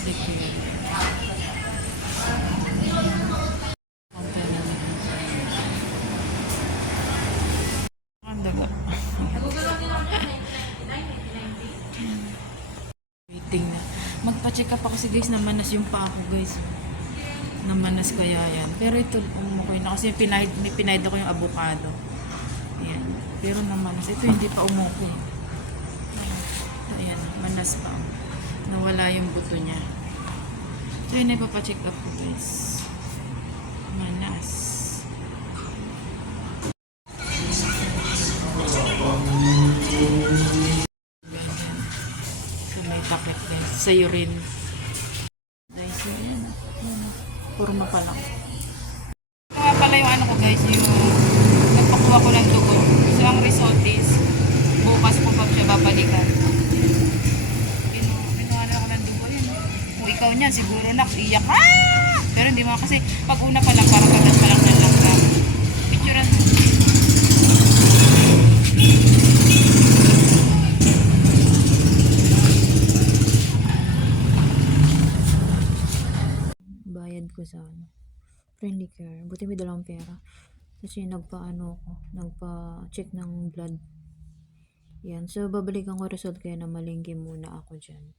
Lang. Ang daga. Waiting na. Magpa-check up ako kasi guys, namanas yung paa ko guys. Namanas kaya yan. Pero ito, um, okay na. Kasi pinahid, may pinahid ako yung avocado. Ayan. Pero namanas. Ito hindi pa umukoy. Ayan, manas pa. Nawala yung buto niya. So yun, ipapacheck up ko guys. Manas. So may takip din. Sa urine. Guys, yun. Purma pa lang. Nga pala yung ano ko guys, yung nagpakuha ko ng dugo. So ang result is, ikaw niyan, siguro nak, iyak ka! Pero hindi mo kasi, pag una pa lang, parang kagat pa lang ng langgam. Picturean mo. bayad ko sa ano, friendly care. Buti may dalawang pera. Kasi nagpa-ano ako, nagpa-check ng blood. Yan. So, babalikan ko result kaya na malingki muna ako dyan.